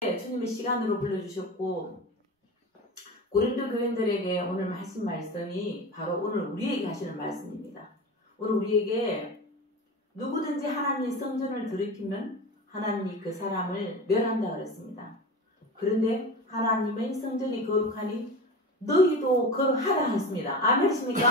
주님의 시간으로 불러주셨고 고린도 교인들에게 오늘 하신 말씀이 바로 오늘 우리에게 하시는 말씀입니다. 오늘 우리에게 누구든지 하나님의 성전을 더럽히면 하나님이 그 사람을 멸한다 그랬습니다. 그런데 하나님의 성전이 거룩하니 너희도 거룩하다 했습니다. 아멘이십니까?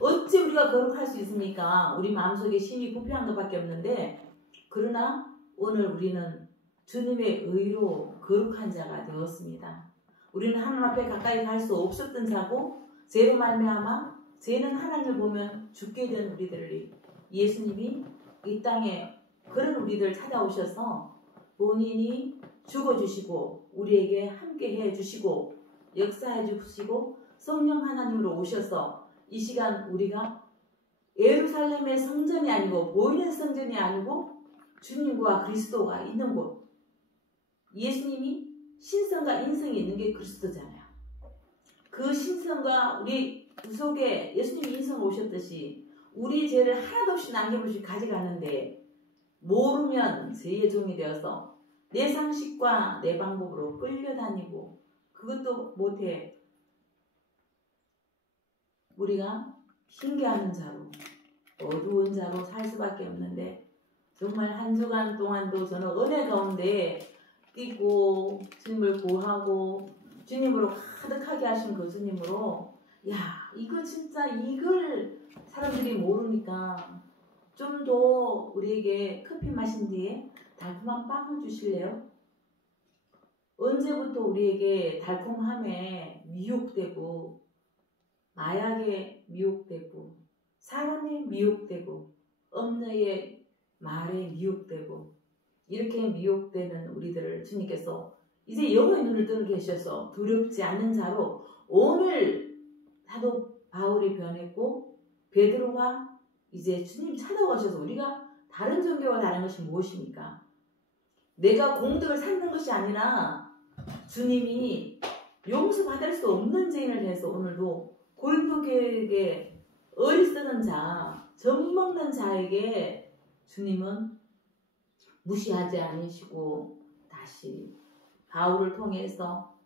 어찌 우리가 거룩할 수 있습니까? 우리 마음속에 심히 부패한 것밖에 없는데, 그러나 오늘 우리는 주님의 의로 거룩한 자가 되었습니다. 우리는 하나님 앞에 가까이 갈 수 없었던 자고 죄로 말미암아 죄는 하나님을 보면 죽게 된 우리들을 예수님이 이 땅에 그런 우리들을 찾아오셔서 본인이 죽어주시고 우리에게 함께 해주시고 역사해 주시고 성령 하나님으로 오셔서 이 시간 우리가 예루살렘의 성전이 아니고 보이는 성전이 아니고 주님과 그리스도가 있는 곳, 예수님이 신성과 인성이 있는 게 그리스도잖아요. 그 신성과 우리 속에 예수님이 인성을 오셨듯이 우리 죄를 하나도 없이 남겨보시 가져가는데 모르면 죄의 종이 되어서 내 상식과 내 방법으로 끌려다니고 그것도 못해 우리가 핑계하는 자로 어두운 자로 살 수밖에 없는데, 정말 한 주간 동안도 저는 은혜 가운데 뛰고 주님을 구하고 주님으로 가득하게 하신 그 주님으로, 야, 이거 진짜 이걸 사람들이 모르니까 좀 더 우리에게 커피 마신 뒤에 달콤한 빵을 주실래요? 언제부터 우리에게 달콤함에 미혹되고 마약에 미혹되고 사람에 미혹되고 엄녀의 말에 미혹되고 이렇게 미혹되는 우리들을 주님께서 이제 영의 눈을 뜨게 하셔서 두렵지 않는 자로, 오늘 사도 바울이 변했고 베드로가 이제 주님 찾아오셔서 우리가 다른 종교와 다른 것이 무엇입니까? 내가 공덕을 쌓는 것이 아니라 주님이 용서받을 수 없는 죄인을 해서 오늘도 고린도 교회에게 어리석은 자, 젖먹는 자에게 주님은 무시하지 않으시고 다시 바울을 통해서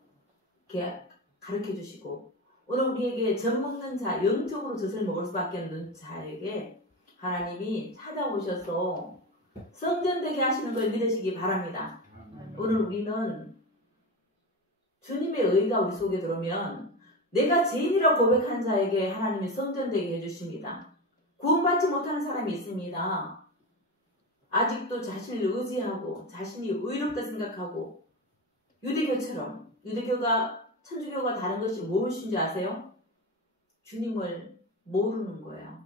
이렇게 가르쳐 주시고, 오늘 우리에게 젖먹는 자, 영적으로 젖을 먹을 수밖에 없는 자에게 하나님이 찾아오셔서 성전되게 하시는 걸 믿으시기 바랍니다. 오늘 우리는 주님의 의가 우리 속에 들어오면 내가 죄인이라고 고백한 자에게 하나님이 성전되게 해주십니다. 구원받지 못하는 사람이 있습니다. 아직도 자신을 의지하고 자신이 의롭다 생각하고 유대교처럼, 유대교가 천주교가 다른 것이 무엇인지 아세요? 주님을 모르는 거예요.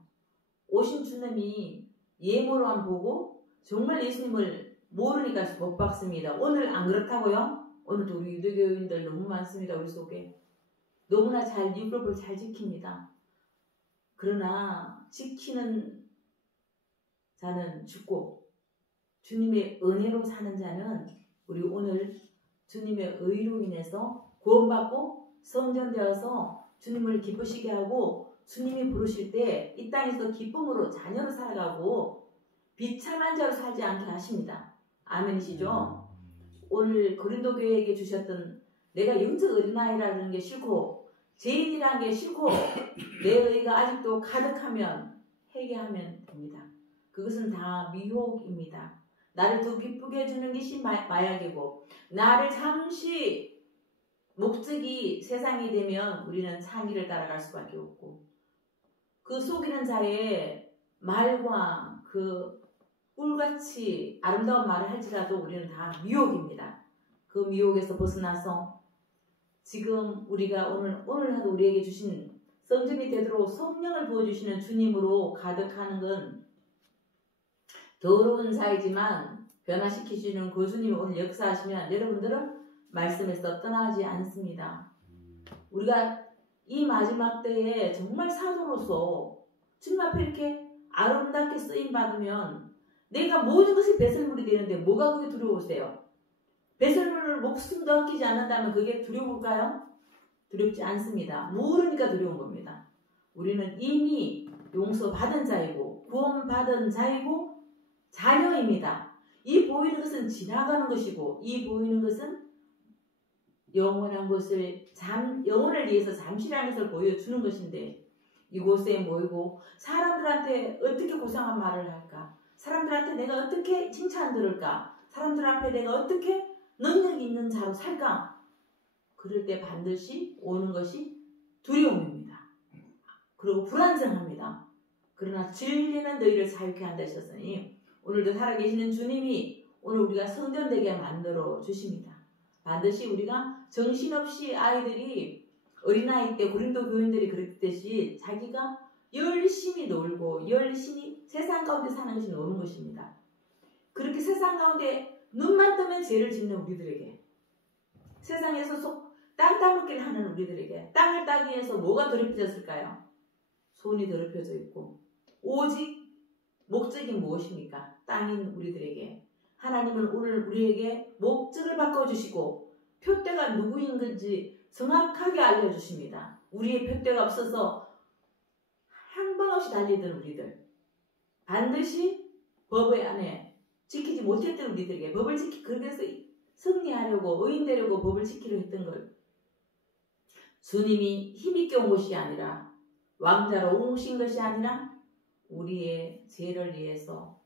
오신 주님이 예모로만 보고 정말 예수님을 모르니까 못 박습니다. 오늘 안 그렇다고요? 오늘도 우리 유대교인들 너무 많습니다. 우리 속에 너무나 잘 율법을 잘 지킵니다. 그러나 지키는 자는 죽고 주님의 은혜로 사는 자는 우리 오늘 주님의 의로 인해서 구원받고 성전되어서 주님을 기쁘시게 하고 주님이 부르실 때 이 땅에서 기쁨으로 자녀로 살아가고 비참한 자로 살지 않게 하십니다. 아멘이시죠? 오늘 고린도 교회에게 주셨던 내가 영적 어린아이라는 게 싫고 죄인이라는 게 싫고 내 의가 아직도 가득하면 회개하면 됩니다. 그것은 다 미혹입니다. 나를 더 기쁘게 해주는 것이 마약이고, 나를 잠시 목적이 세상이 되면 우리는 창의를 따라갈 수밖에 없고, 그 속이는 자의 말과 그 꿀같이 아름다운 말을 할지라도 우리는 다 미혹입니다. 그 미혹에서 벗어나서 지금 우리가 오늘도 우리에게 주신 성전이 되도록 성령을 부어주시는 주님으로 가득하는 건 더러운 자이지만 변화시키시는 그 주님이 오늘 역사하시면 여러분들은 말씀에서 떠나지 않습니다. 우리가 이 마지막 때에 정말 사도로서 주님 앞에 이렇게 아름답게 쓰임받으면 내가 모든 것이 배설물이 되는데 뭐가 그게 두려우세요? 배설물을 목숨도 아끼지 않는다면 그게 두려울까요? 두렵지 않습니다. 모르니까 두려운 겁니다. 우리는 이미 용서받은 자이고 구원받은 자이고 자녀입니다. 이 보이는 것은 지나가는 것이고 이 보이는 것은 영원한 것을 영혼을 위해서 잠시라는 것을 보여주는 것인데 이곳에 모이고 사람들한테 어떻게 고상한 말을 할까? 사람들한테 내가 어떻게 칭찬 들을까? 사람들 앞에 내가 어떻게 능력 있는 자로 살까? 그럴 때 반드시 오는 것이 두려움입니다. 그리고 불안정합니다. 그러나 진리는 너희를 사육해 한다 하셨으니 오늘도 살아계시는 주님이 오늘 우리가 성전되게 만들어 주십니다. 반드시 우리가 정신없이 아이들이 어린아이 때 고린도 교인들이 그랬듯이 자기가 열심히 놀고 열심히 세상 가운데 사는 것이 노는 것입니다. 그렇게 세상 가운데 눈만 뜨면 죄를 짓는 우리들에게 세상에서 땅 따먹기를 하는 우리들에게 땅을 따기 위해서 뭐가 더럽혀졌을까요? 손이 더럽혀져 있고 오직 목적이 무엇입니까? 땅인 우리들에게 하나님은 오늘 우리에게 목적을 바꿔주시고 표대가 누구인 건지 정확하게 알려주십니다. 우리의 표대가 없어서 한방 없이 달리던 우리들 반드시 법의 안에 지키지 못했던 우리들에게 법을 그래서 승리하려고 의인되려고 법을 지키려 했던 걸 주님이 힘있게 온 것이 아니라 왕자로 오신 것이 아니라 우리의 죄를 위해서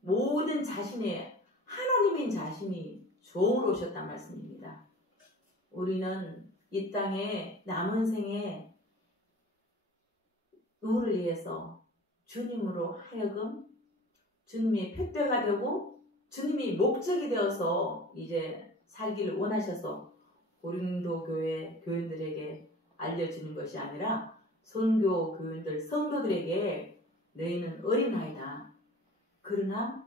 모든 자신의 하나님인 자신이 종으로 오셨단 말씀입니다. 우리는 이 땅에 남은 생에 누구를 위해서 주님으로 하여금 주님의 표대가 되고 주님이 목적이 되어서 이제 살기를 원하셔서 고린도 교회 교인들에게 알려주는 것이 아니라 선교 교인들 성도들에게 너희는 어린아이다. 그러나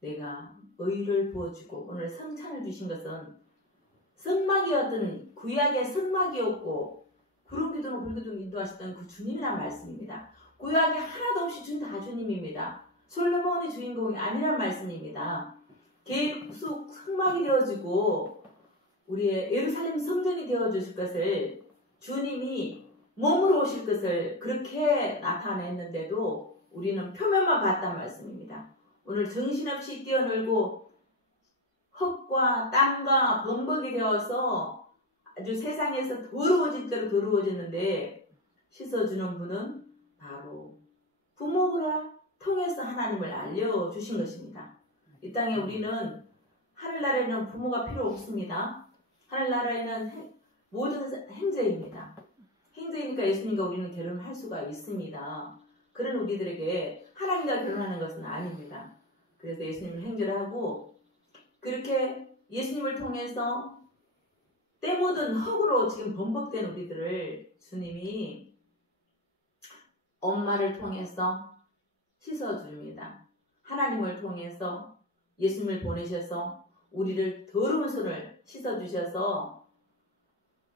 내가 의를 부어주고 오늘 성찬을 주신 것은 성막이었던 구약의 성막이었고 구름기둥으로 불기둥 인도하셨던 그 주님이란 말씀입니다. 구약에 하나도 없이 준 다 주님입니다. 솔로몬이 주인공이 아니란 말씀입니다. 계속 성막이 되어지고 우리의 예루살렘 성전이 되어주실 것을 주님이 몸으로 오실 것을 그렇게 나타냈는데도 우리는 표면만 봤단 말씀입니다. 오늘 정신없이 뛰어놀고 흙과 땅과 범벅이 되어서 아주 세상에서 더러워질 대로 더러워졌는데 씻어주는 분은 바로 부모가 통해서 하나님을 알려주신 것입니다. 이 땅에 우리는 하늘나라에는 부모가 필요 없습니다. 하늘나라에는 모든 행제입니다. 행제이니까 예수님과 우리는 결혼할 수가 있습니다. 그런 우리들에게 하나님과 결혼하는 것은 아닙니다. 그래서 예수님을 행제를 하고 그렇게 예수님을 통해서 때 묻은 흙으로 지금 범벅된 우리들을 주님이 엄마를 통해서 씻어줍니다. 하나님을 통해서 예수님을 보내셔서 우리를 더러운 손을 씻어주셔서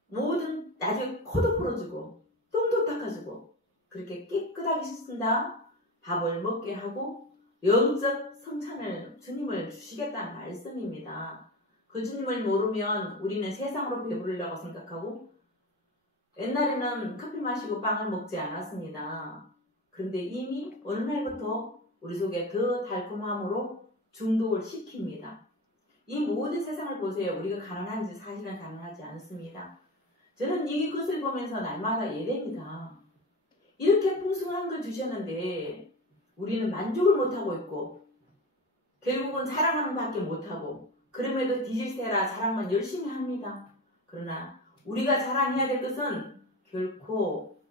모든 나중에 코도 풀어주고 똥도 닦아주고 그렇게 깨끗하게 씻는다. 밥을 먹게 하고 영적 성찬을 주님을 주시겠다는 말씀입니다. 그 주님을 모르면 우리는 세상으로 배부르려고 생각하고 옛날에는 커피 마시고 빵을 먹지 않았습니다. 그런데 이미 어느 날부터 우리 속에 그 달콤함으로 중독을 시킵니다. 이 모든 세상을 보세요. 우리가 가난한지 사실은 가난하지 않습니다. 저는 이것을 보면서 날마다 예됩니다. 이렇게 풍성한 걸 주셨는데 우리는 만족을 못하고 있고 결국은 자랑하는 밖에 못하고 그럼에도 뒤질세라 자랑만 열심히 합니다. 그러나 우리가 자랑해야 될 것은 결코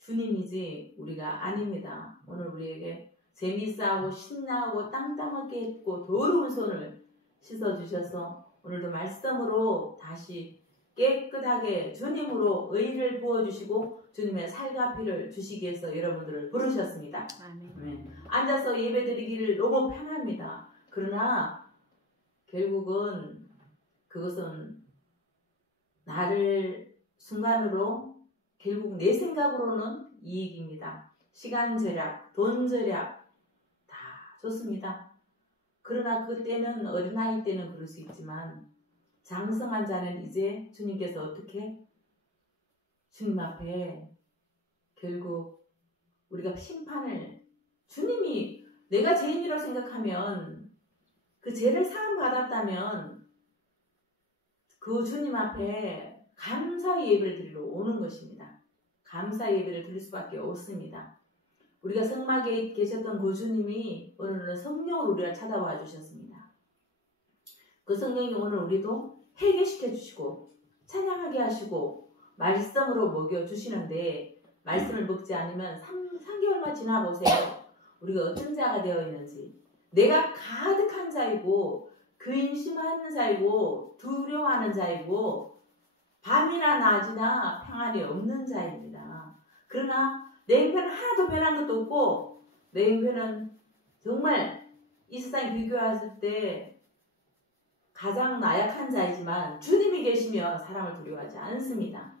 주님이지 우리가 아닙니다. 오늘 우리에게 재미있어하고 신나하고 땅땅하게 했고 더러운 손을 씻어주셔서 오늘도 말씀으로 다시 깨끗하게 주님으로 의를 부어주시고 주님의 살과 피를 주시기 위해서 여러분들을 부르셨습니다. 아멘. 앉아서 예배드리기를 너무 편합니다. 그러나 결국은 그것은 나를 순간으로 결국 내 생각으로는 이익입니다. 시간 절약, 돈 절약 다 좋습니다. 그러나 그때는 어린아이 때는 그럴 수 있지만 장성한 자는 이제 주님께서 어떻게 주님 앞에 결국 우리가 심판을 주님이 내가 죄인이라고 생각하면 그 죄를 사함 받았다면 그 주님 앞에 감사의 예배를 드리러 오는 것입니다. 감사의 예배를 드릴 수밖에 없습니다. 우리가 성막에 계셨던 그 주님이 오늘은 성령으로 우리를 찾아와 주셨습니다. 그 성령이 오늘 우리도 회개시켜 주시고 찬양하게 하시고 말씀으로 먹여주시는데 말씀을 먹지 않으면 3개월만 지나보세요. 우리가 어떤 자가 되어 있는지. 내가 가득한 자이고 근심하는 자이고 두려워하는 자이고 밤이나 낮이나 평안이 없는 자입니다. 그러나 내 형편은 하나도 변한 것도 없고 내 형편은 정말 이 세상에 비교했을 때 가장 나약한 자이지만 주님이 계시면 사람을 두려워하지 않습니다.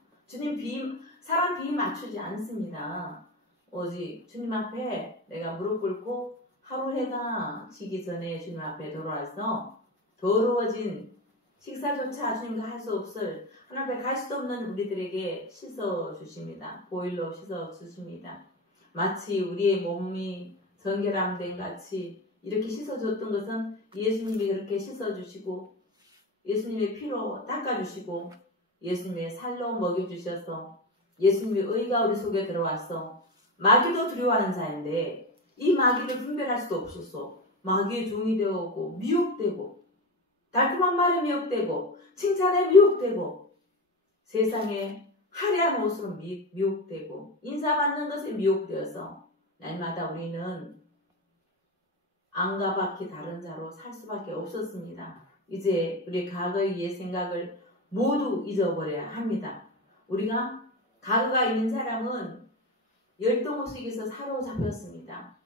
사람 비임 맞추지 않습니다. 오직 주님 앞에 내가 무릎 꿇고 하루 해가 지기 전에 주님 앞에 돌아와서 더러워진 식사조차 주님과 할 수 없을 하나님 앞에 갈 수도 없는 우리들에게 씻어주십니다. 보일로 씻어주십니다. 마치 우리의 몸이 정결함된 같이 이렇게 씻어줬던 것은 예수님이 그렇게 씻어주시고 예수님의 피로 닦아주시고 예수님의 살로 먹여주셔서 예수님의 의가 우리 속에 들어와서 마귀도 두려워하는 자인데 이 마귀를 분별할 수도 없었어. 마귀의 종이 되었고 미혹되고 달콤한 말에 미혹되고 칭찬에 미혹되고 세상에 화려한 옷으로 미혹되고 인사받는 것에 미혹되어서 날마다 우리는 안과 밖이 다른 자로 살 수밖에 없었습니다. 이제 우리 과거의 옛 생각을 모두 잊어버려야 합니다. 우리가 과거가 있는 사람은 열동의식에서 사로잡혔습니다.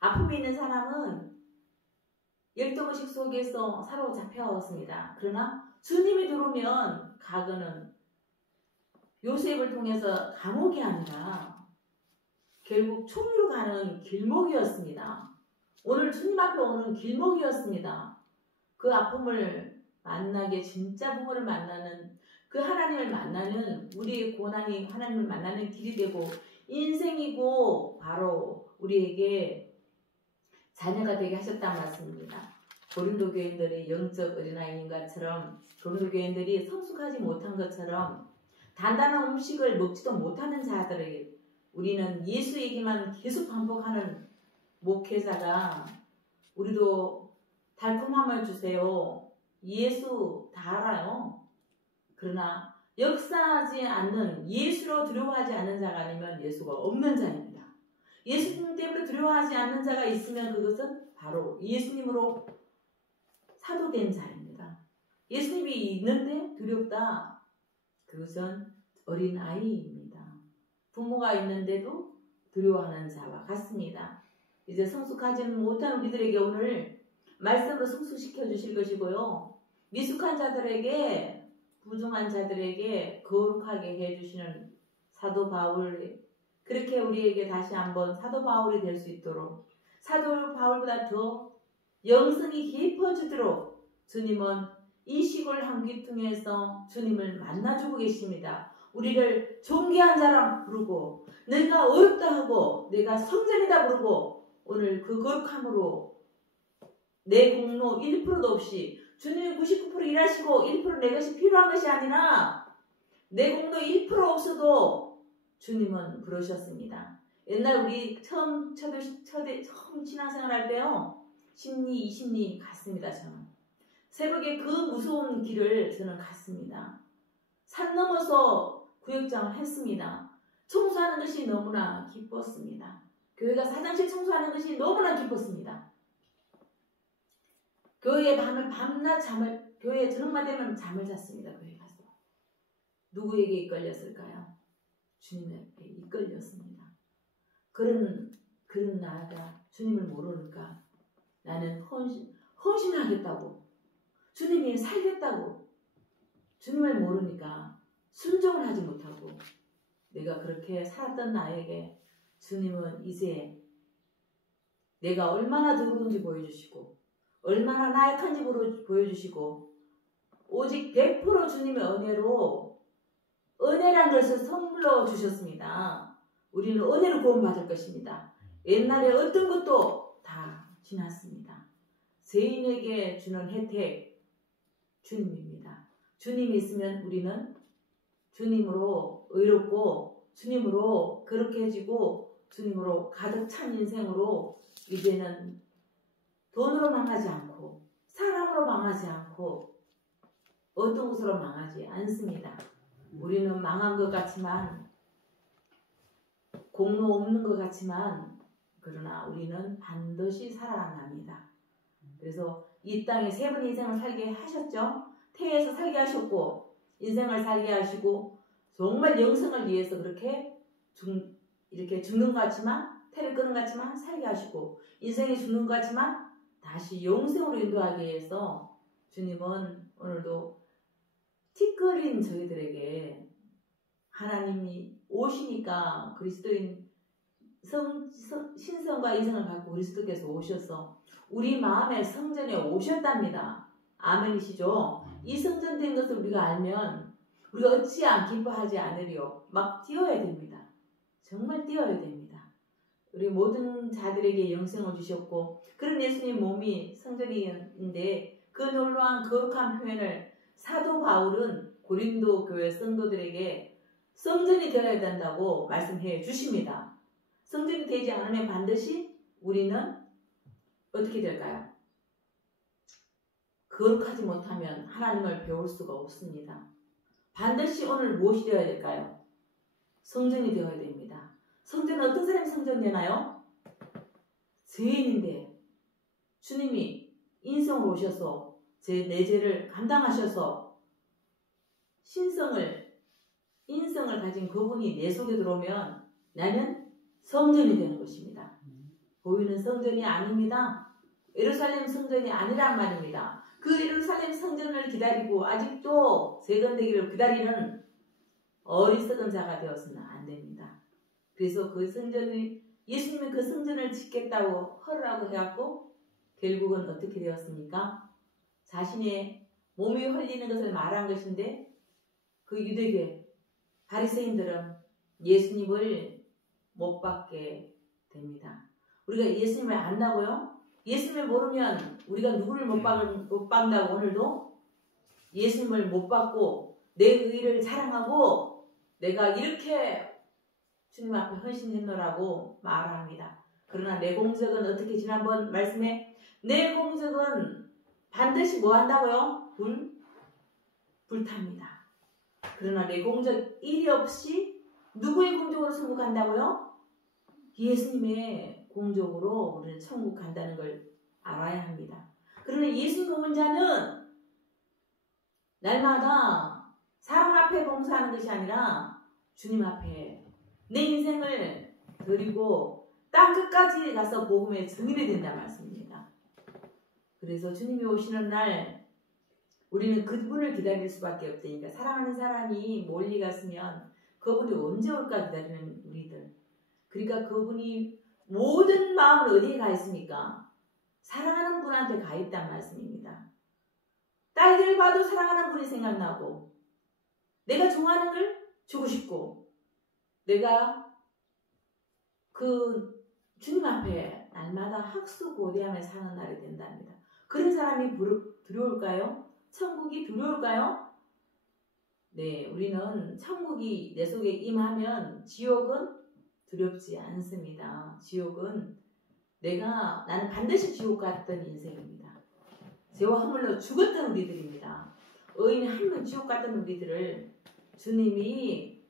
아픔이 있는 사람은 열동의식 속에서 사로잡혔습니다. 그러나 주님이 들어오면 과거는 요셉을 통해서 감옥이 아니라 결국 총리로 가는 길목이었습니다. 오늘 주님 앞에 오는 길목이었습니다. 그 아픔을 만나게 진짜 부모를 만나는 그 하나님을 만나는 우리의 고난이 하나님을 만나는 길이 되고 인생이고 바로 우리에게 자녀가 되게 하셨다는 말씀입니다. 고린도 교인들이 영적 어린아이인 것처럼 고린도 교인들이 성숙하지 못한 것처럼 단단한 음식을 먹지도 못하는 자들에게 우리는 예수 얘기만 계속 반복하는 목회자가 우리도 달콤함을 주세요. 예수 다 알아요. 그러나 역사하지 않는 예수로 두려워하지 않는 자가 아니면 예수가 없는 자입니다. 예수님 때문에 두려워하지 않는 자가 있으면 그것은 바로 예수님으로 사도된 자입니다. 예수님이 있는데 두렵다. 그것은 어린아이입니다. 부모가 있는데도 두려워하는 자와 같습니다. 이제 성숙하지는 못한 우리들에게 오늘 말씀으로 성숙시켜 주실 것이고요. 미숙한 자들에게 부정한 자들에게 거룩하게 해주시는 사도 바울 그렇게 우리에게 다시 한번 사도 바울이 될 수 있도록 사도 바울보다 더 영성이 깊어지도록 주님은 이 시골 한귀퉁에서 주님을 만나주고 계십니다. 우리를 존귀한 자라 부르고 내가 어렵다 하고 내가 성전이다 부르고 오늘 그 거룩함으로 내 공로 1%도 없이 주님이 99% 일하시고 1% 내 것이 필요한 것이 아니라 내 공로 1% 없어도 주님은 부르셨습니다. 옛날 우리 처음 신앙생활 할 때요. 10리, 20리 갔습니다. 저는. 새벽에 그 무서운 길을 저는 갔습니다. 산 넘어서 구역장을 했습니다. 청소하는 것이 너무나 기뻤습니다. 교회가 화장실 청소하는 것이 너무나 기뻤습니다. 교회에 교회에 저녁만 되면 잠을 잤습니다. 교회 가서. 누구에게 이끌렸을까요? 주님에게 이끌렸습니다. 그런 나가 주님을 모르니까 나는 헌신하겠다고 주님이 살겠다고 주님을 모르니까 순종을 하지 못하고 내가 그렇게 살았던 나에게 주님은 이제 내가 얼마나 더러운지 보여주시고 얼마나 나약한지 보여주시고 오직 100% 주님의 은혜란 것을 선물로 주셨습니다. 우리는 은혜로 구원받을 것입니다. 옛날에 어떤 것도 다 지났습니다. 죄인에게 주는 혜택 주님입니다. 주님이 있으면 우리는 주님으로 의롭고 주님으로 거룩해지고 주님으로 가득 찬 인생으로 이제는 돈으로 망하지 않고 사람으로 망하지 않고 어떤 것으로 망하지 않습니다. 우리는 망한 것 같지만 공로 없는 것 같지만 그러나 우리는 반드시 살아납니다. 그래서 이 땅에 세 번 인생을 살게 하셨죠. 태에서 살게 하셨고 인생을 살게 하시고 정말 영생을 위해서 그렇게 이렇게 죽는 것 같지만 태를 끄는 것 같지만 살게 하시고 인생이 죽는 것 같지만 다시 영생으로 인도하기 위해서 주님은 오늘도 티끌인 저희들에게 하나님이 오시니까 그리스도인 신성과 인성을 갖고 그리스도께서 오셔서 우리 마음의 성전에 오셨답니다. 아멘이시죠? 이 성전된 것을 우리가 알면 우리가 어찌 기뻐하지 않으리요. 막 뛰어야 됩니다. 정말 뛰어야 됩니다. 우리 모든 자들에게 영생을 주셨고 그런 예수님 몸이 성전인데 그 놀라운 거룩한 표현을 사도 바울은 고린도 교회 성도들에게 성전이 되어야 된다고 말씀해 주십니다. 성전이 되지 않으면 반드시 우리는 어떻게 될까요? 거룩하지 못하면 하나님을 배울 수가 없습니다. 반드시 오늘 무엇이 되어야 될까요? 성전이 되어야 됩니다. 성전은 어떤 사람이 성전되나요? 죄인인데 주님이 인성으로 오셔서 내 죄를 감당하셔서 인성을 가진 그분이 내 속에 들어오면 나는 성전이 되는 것입니다. 보이는 성전이 아닙니다. 예루살렘 성전이 아니란 말입니다. 그 예루살렘 성전을 기다리고 아직도 세건되기를 기다리는 어리석은 자가 되어서는 안 됩니다. 그래서 그 성전을 예수님이 그 성전을 짓겠다고 허락을 해갖고 결국은 어떻게 되었습니까? 자신의 몸이 헐리는 것을 말한 것인데 그 유대교회 바리새인들은 예수님을 못 받게 됩니다. 우리가 예수님을 안다고요? 예수님을 모르면 우리가 누구를 못 받는다고 오늘도 예수님을 못 받고 내 의를 자랑하고 내가 이렇게 주님 앞에 헌신했노라고 말합니다. 그러나 내 공적은 어떻게 지난번 말씀에 내 공적은 반드시 뭐 한다고요? 불탑니다. 그러나 내 공적 일이 없이 누구의 공적으로 천국 간다고요? 예수님의 공적으로 우리는 천국 간다는 걸 알아야 합니다. 그러나 예수님 믿는 자는 날마다 사람 앞에 봉사하는 것이 아니라 주님 앞에 내 인생을 드리고 땅 끝까지 가서 복음의 증인이 된다는 말씀입니다. 그래서 주님이 오시는 날 우리는 그분을 기다릴 수밖에 없으니까 사랑하는 사람이 멀리 갔으면 그분이 언제 올까 기다리는 우리들. 그러니까 그분이 모든 마음을 어디에 가 있습니까? 사랑하는 분한테 가 있단 말씀입니다. 딸들 봐도 사랑하는 분이 생각나고 내가 좋아하는 걸 주고 싶고 내가 그 주님 앞에 날마다 학수고대하며 사는 날이 된답니다. 그런 사람이 두려울까요? 천국이 두려울까요? 네, 우리는 천국이 내 속에 임하면 지옥은 두렵지 않습니다. 지옥은 나는 반드시 지옥 갔던 인생입니다. 죄와 허물로 죽었던 우리들입니다. 의인 한 명 지옥 갔던 우리들을 주님이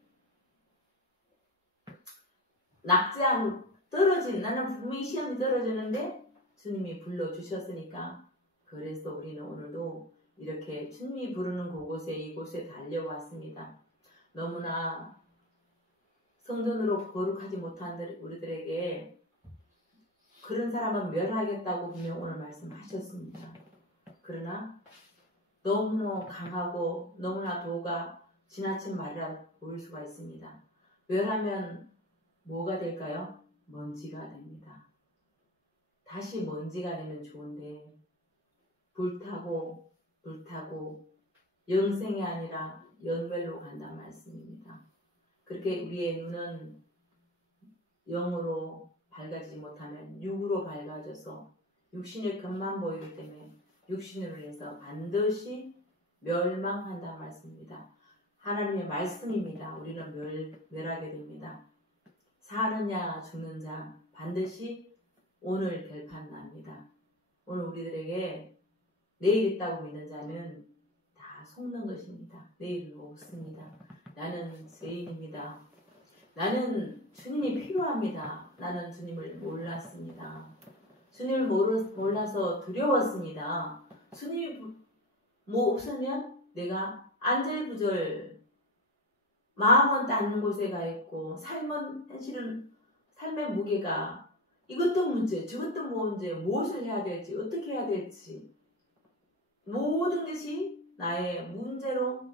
나는 분명히 시험이 떨어지는데 주님이 불러주셨으니까 그래서 우리는 오늘도 이렇게 주님이 부르는 이곳에 달려왔습니다. 너무나 성전으로 거룩하지 못한 우리들에게 그런 사람은 멸하겠다고 분명 오늘 말씀하셨습니다. 그러나 너무나 강하고 너무나 도가 지나친 말이라 보일 수가 있습니다. 멸하면 뭐가 될까요? 먼지가 됩니다. 다시 먼지가 되면 좋은데 불타고 영생이 아니라 연멸로 간다는 말씀입니다. 그렇게 우리의 눈은 영으로 밝아지지 못하면 육으로 밝아져서 육신의 겉만 보이기 때문에 육신으로 인해서 반드시 멸망한다는 말씀입니다. 하나님의 말씀입니다. 우리는 멸하게 됩니다. 사느냐 죽는 자 반드시 오늘 결판납니다. 오늘 우리들에게 내일 있다고 믿는 자는 다 속는 것입니다. 내일은 없습니다. 나는 죄인입니다. 나는 주님이 필요합니다. 나는 주님을 몰랐습니다. 주님을 몰라서 두려웠습니다. 주님이 뭐 없으면 내가 안절부절 마음은 닿는 곳에 가 있고 삶은 현실은 삶의 무게가 이것도 문제 저것도 문제 무엇을 해야 될지 어떻게 해야 될지 모든 것이 나의 문제로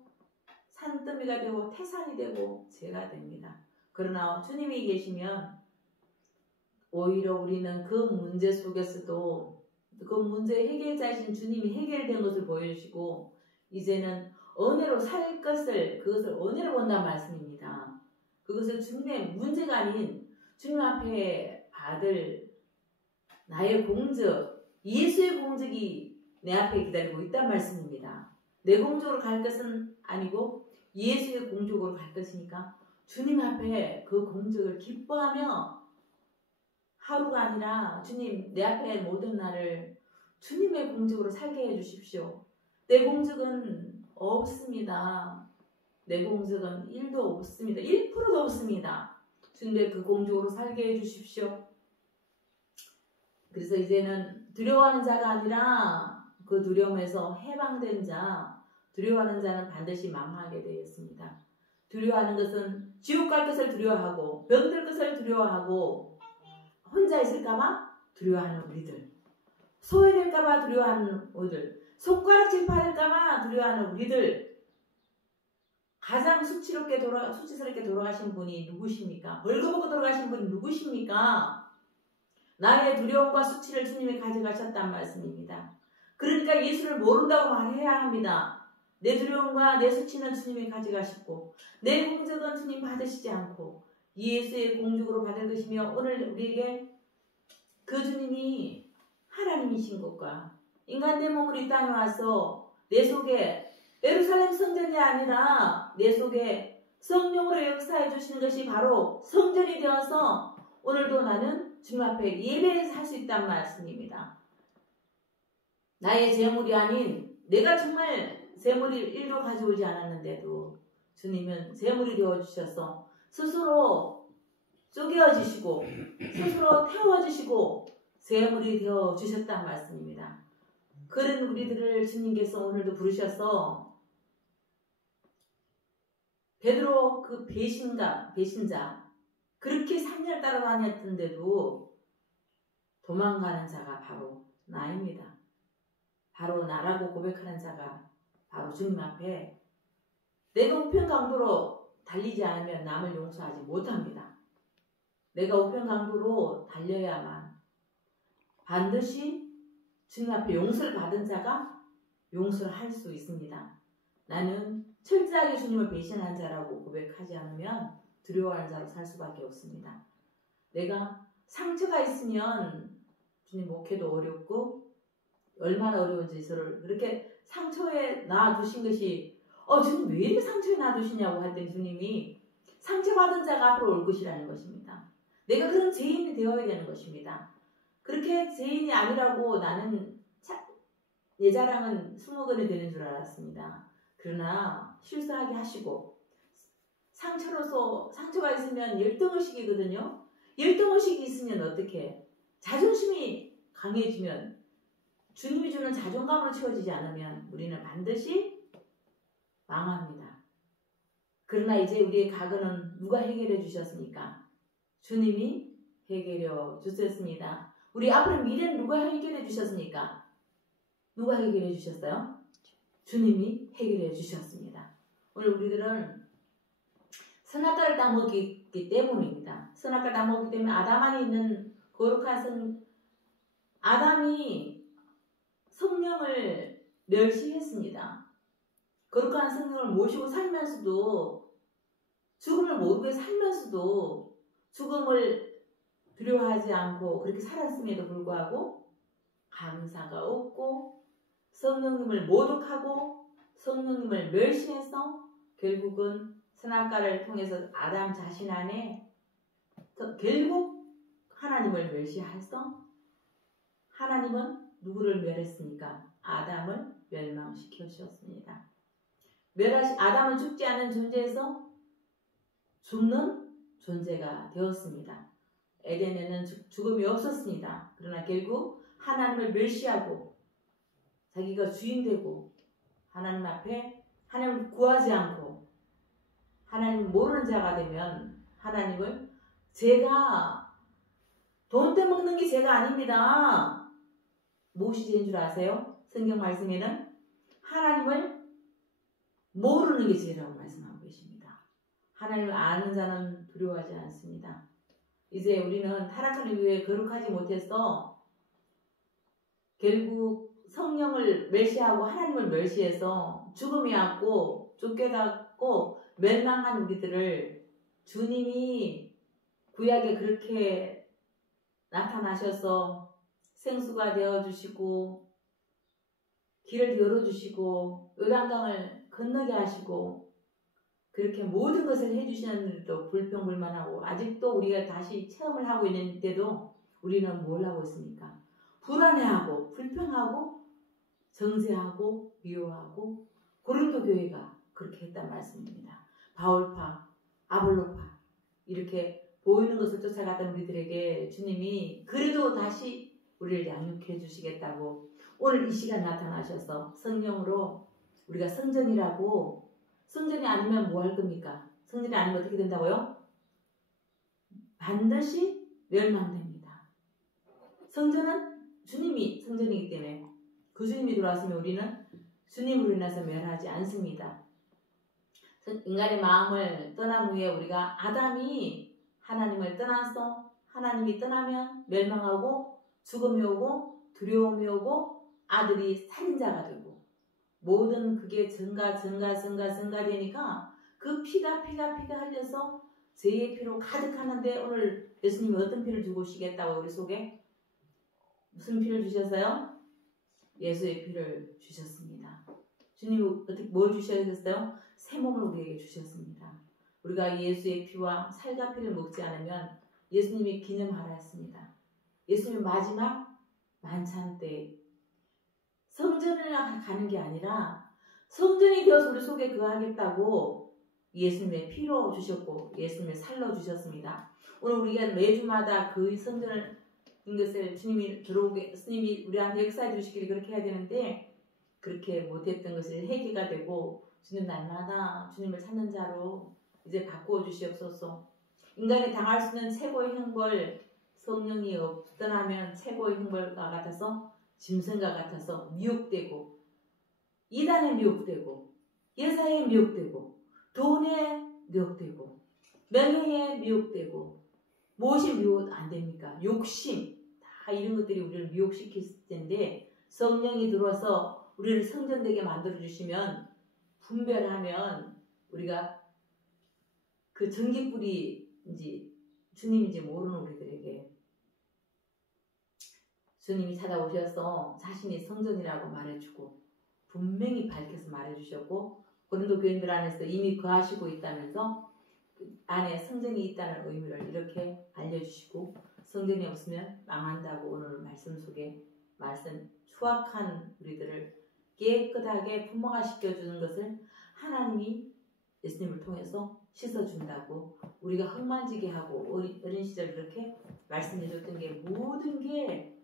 산더미가 되고 태산이 되고 죄가 됩니다. 그러나 주님이 계시면 오히려 우리는 그 문제 속에서도 그 문제의 해결자이신 주님이 해결된 것을 보여주시고 이제는 은혜로 살 것을 그것을 은혜로 본다는 말씀입니다. 그것을 주님의 문제가 아닌 주님 앞에 받을 나의 공적 예수의 공적이 내 앞에 기다리고 있단 말씀입니다. 내 공적으로 갈 것은 아니고 예수의 공적으로 갈 것이니까 주님 앞에 그 공적을 기뻐하며 하루가 아니라 주님 내 앞에 모든 날을 주님의 공적으로 살게 해주십시오. 내 공적은 없습니다. 내 공적은 1도 없습니다. 1%도 없습니다. 주님의 그 공적으로 살게 해주십시오. 그래서 이제는 두려워하는 자가 아니라 그 두려움에서 해방된 자, 두려워하는 자는 반드시 망하게 되었습니다. 두려워하는 것은 지옥 갈 것을 두려워하고 병들 것을 두려워하고 혼자 있을까봐 두려워하는 우리들, 소외될까봐 두려워하는 우리들, 손가락질 받을까봐 두려워하는 우리들, 가장 수치스럽게 돌아가신 분이 누구십니까? 벌거벗고 돌아가신 분이 누구십니까? 나의 두려움과 수치를 주님이 가져가셨단 말씀입니다. 그러니까 예수를 모른다고 말해야 합니다. 내 두려움과 내 수치는 주님이 가져가셨고 내 공적은 주님 받으시지 않고 예수의 공적으로 받을 것이며 오늘 우리에게 그 주님이 하나님이신 것과 인간 내 몸으로 이 땅에 와서 내 속에 예루살렘 성전이 아니라 내 속에 성령으로 역사해 주시는 것이 바로 성전이 되어서 오늘도 나는 주님 앞에 예배해서 할 수 있단 말씀입니다. 나의 재물이 아닌 내가 정말 재물을 1도 가져오지 않았는데도 주님은 재물이 되어주셔서 스스로 쪼개어지시고 스스로 태워주시고 재물이 되어주셨단 말씀입니다. 그런 우리들을 주님께서 오늘도 부르셔서 베드로 그 배신자 그렇게 3년을 따라다녔던데도 도망가는 자가 바로 나입니다. 바로 나라고 고백하는 자가 바로 주님 앞에 내가 우편강도로 달리지 않으면 남을 용서하지 못합니다. 내가 우편강도로 달려야만 반드시 주님 앞에 용서를 받은 자가 용서를 할 수 있습니다. 나는 철저하게 주님을 배신한 자라고 고백하지 않으면 두려워하는 자로 살 수밖에 없습니다. 내가 상처가 있으면 주님 목회도 어렵고 얼마나 어려운지 저를 그렇게 상처에 놔두신 것이 주님 왜 이렇게 상처에 놔두시냐고 할 때 주님이 상처받은 자가 앞으로 올 것이라는 것입니다. 내가 그런 죄인이 되어야 되는 것입니다. 그렇게 죄인이 아니라고 나는 내 자랑은 20건이 되는 줄 알았습니다. 그러나 실수하게 하시고 상처가 있으면 열등의식이거든요. 열등의식이 있으면 어떻게 자존심이 강해지면 주님이 주는 자존감으로 채워지지 않으면 우리는 반드시 망합니다. 그러나 이제 우리의 과거는 누가 해결해 주셨습니까? 주님이 해결해 주셨습니다. 우리 앞으로 미래는 누가 해결해 주셨습니까? 누가 해결해 주셨어요? 주님이 해결해 주셨습니다. 오늘 우리들은 선악과를 따먹기 때문입니다. 선악과를 따먹기 때문에 아담 안에 있는 거룩한 아담이 성령을 멸시했습니다. 거룩한 성령을 모시고 살면서도 죽음을 모르고 살면서도 죽음을 두려워하지 않고 그렇게 살았음에도 불구하고 감사가 없고 성령님을 모독하고 성령님을 멸시해서 결국은 선악과를 통해서 아담 자신 안에 결국 하나님을 멸시해서 하나님은 누구를 멸했습니까? 아담을 멸망시켜 주셨습니다. 아담은 죽지 않은 존재에서 죽는 존재가 되었습니다. 에덴에는 죽음이 없었습니다. 그러나 결국 하나님을 멸시하고 자기가 주인되고 하나님 앞에 하나님을 구하지 않고 하나님을 모르는 자가 되면 하나님을 제가 돈 떼먹는 게 죄가 아닙니다. 무엇이 죄인 줄 아세요? 성경 말씀에는 하나님을 모르는 게 죄라고 말씀하고 계십니다. 하나님을 아는 자는 두려워하지 않습니다. 이제 우리는 타락한 이후에 거룩하지 못해서 결국 성령을 멸시하고 하나님을 멸시해서 죽음이 왔고 쫓겨났고 멸망한 우리들을 주님이 구약에 그렇게 나타나셔서 생수가 되어주시고 길을 열어주시고 요단강을 건너게 하시고 그렇게 모든 것을 해주시는데도 불평불만하고 아직도 우리가 다시 체험을 하고 있는데도 우리는 뭘 하고 있습니까? 불안해하고 불평하고 정죄하고 미워하고 고린도 교회가 그렇게 했단 말씀입니다. 바울파, 아볼로파 이렇게 보이는 것을 쫓아갔던 우리들에게 주님이 그래도 다시 우리를 양육해 주시겠다고 오늘 이 시간 나타나셔서 성령으로 우리가 성전이라고 성전이 아니면 뭐 할 겁니까? 성전이 아니면 어떻게 된다고요? 반드시 멸망됩니다. 성전은 주님이 성전이기 때문에 그 주님이 돌아왔으면 우리는 주님으로 인해서 멸하지 않습니다. 인간의 마음을 떠난 후에 우리가 아담이 하나님을 떠나서 하나님이 떠나면 멸망하고 죽음이 오고 두려움이 오고 아들이 살인자가 되고 모든 그게 증가 되니까 그 피가 흘려서 죄의 피로 가득하는데 오늘 예수님이 어떤 피를 주고 오시겠다고 우리 속에 무슨 피를 주셨어요? 예수의 피를 주셨습니다. 주님이 어떻게 뭘 주셨어요? 새 몸을 우리에게 주셨습니다. 우리가 예수의 피와 살과 피를 먹지 않으면 예수님이 기념하라 했습니다. 예수님이 마지막 만찬 때 성전을 가는 게 아니라 성전이 되어서 우리 속에 거하겠다고 예수님의 피로 주셨고 예수님의 살로 주셨습니다. 오늘 우리가 매주마다 그 성전을 이것을 주님이 우리한테 역사해 주시기를 그렇게 해야 되는데 그렇게 못했던 것을 회개가 되고 주님 날마다 주님을 찾는 자로 이제 바꾸어 주시옵소서. 인간이 당할 수 있는 최고의 형벌 성령이 없더라면 최고의 형벌과 같아서 짐승과 같아서 미혹되고 이단에 미혹되고 예사에 미혹되고 돈에 미혹되고 명예에 미혹되고 무엇이 미혹 안 됩니까? 욕심 다 이런 것들이 우리를 미혹시킬 텐데 성령이 들어와서 우리를 성전되게 만들어 주시면 분별하면 우리가 그 전기불이인지 주님인지 모르는 우리들에게 주님이 찾아오셔서 자신이 성전이라고 말해주고 분명히 밝혀서 말해주셨고 고린도 교인들 안에서 이미 거하시고 있다면서 안에 성전이 있다는 의미를 이렇게 알려주시고 성전이 없으면 망한다고 오늘 말씀 속에 말씀 추악한 우리들을 깨끗하게 품어가 시켜주는 것을 하나님이 예수님을 통해서 씻어준다고 우리가 흙만지게 하고 어린 시절 그렇게 말씀해줬던 게 모든 게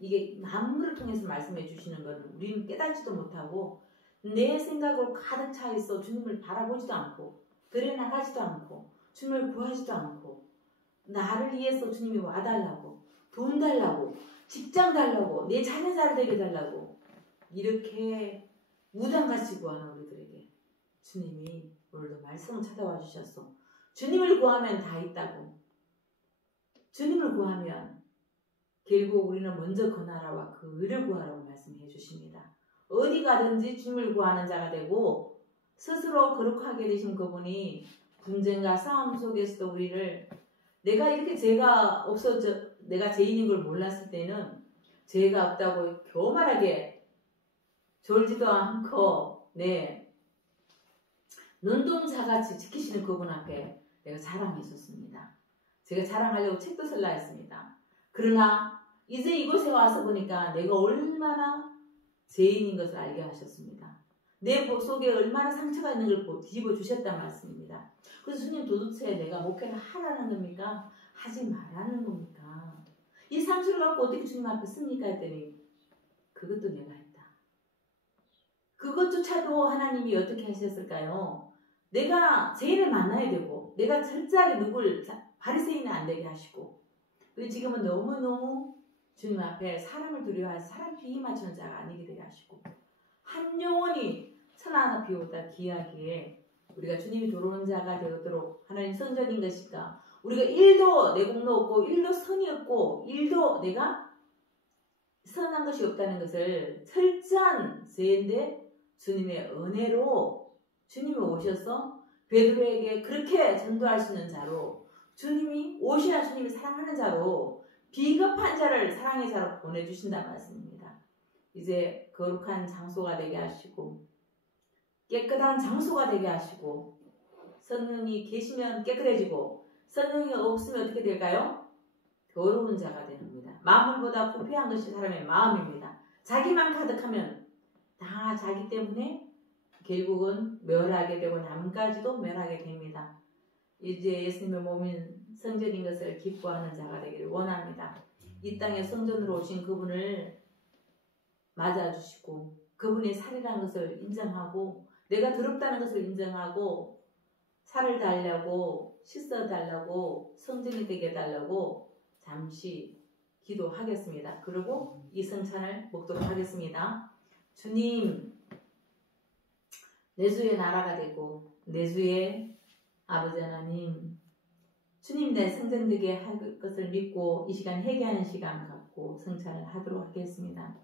이게 만물을 통해서 말씀해 주시는 것을 우리는 깨닫지도 못하고 내 생각으로 가득 차 있어 주님을 바라보지도 않고 들여나가지도 않고 주님을 구하지도 않고 나를 위해서 주님이 와달라고 돈 달라고 직장 달라고 내 자녀 잘 되게 달라고 이렇게 무당같이 구하는 우리들에게 주님이 오늘도 말씀을 찾아와 주셨어. 주님을 구하면 다 있다고. 주님을 구하면 결국 우리는 먼저 그 나라와 그 의를 구하라고 말씀해 주십니다. 어디 가든지 주님을 구하는 자가 되고 스스로 거룩하게 되신 그분이 분쟁과 싸움 속에서도 우리를 내가 이렇게 죄가 없어져, 내가 죄인인 걸 몰랐을 때는 죄가 없다고 교만하게 졸지도 않고, 네, 눈동자같이 지키시는 그분 앞에 내가 자랑했었습니다. 제가 자랑하려고 책도 쓸라 했습니다. 그러나 이제 이곳에 와서 보니까 내가 얼마나 죄인인 것을 알게 하셨습니다. 내 속에 얼마나 상처가 있는 걸 뒤집어 주셨단 말씀입니다. 그래서 주님, 도대체 내가 목회를 하라는 겁니까? 하지 말라는 겁니까? 이 상처를 갖고 어떻게 주님 앞에 씁니까? 했더니 그것도 내가 했다. 그것조차도 하나님이 어떻게 하셨을까요? 내가 죄인을 만나야 되고, 내가 철저하게 누굴 바리새인은 안 되게 하시고, 그리고 지금은 너무너무 주님 앞에 사람을 두려워해서 사람 비위 맞추는 자가 아니게 되게 하시고, 한 영혼이 천하나 비오다 기하기에 우리가 주님이 들어온 자가 되도록 하나님 선전인 것일까? 우리가 1도 내공도 없고 1도 선이 없고 1도 내가 선한 것이 없다는 것을 철저한 죄인데 주님의 은혜로 주님이 오셔서 베드로에게 그렇게 전도할 수 있는 자로, 주님이 오셔야 주님이 사랑하는 자로, 비겁한 자를 사랑의 자로 보내주신다는 말씀입니다. 이제 거룩한 장소가 되게 하시고 깨끗한 장소가 되게 하시고, 성령이 계시면 깨끗해지고 성령이 없으면 어떻게 될까요? 더러운 자가 되는 겁니다. 마음보다 부패한 것이 사람의 마음입니다. 자기만 가득하면 다 자기 때문에 결국은 멸하게 되고 남까지도 멸하게 됩니다. 이제 예수님의 몸인 성전인 것을 기뻐하는 자가 되기를 원합니다. 이 땅에 성전으로 오신 그분을 맞아주시고 그분이 살이라는 것을 인정하고 내가 더럽다는 것을 인정하고 살을 달라고 씻어달라고 성전이 되게 해달라고 잠시 기도하겠습니다. 그리고 이 성찬을 먹도록 하겠습니다. 주님, 내 주의 나라가 되고 내 주의 아버지 하나님, 주님 내 성전 되게 할 것을 믿고 이 시간 회개하는 시간 갖고 성찬을 하도록 하겠습니다.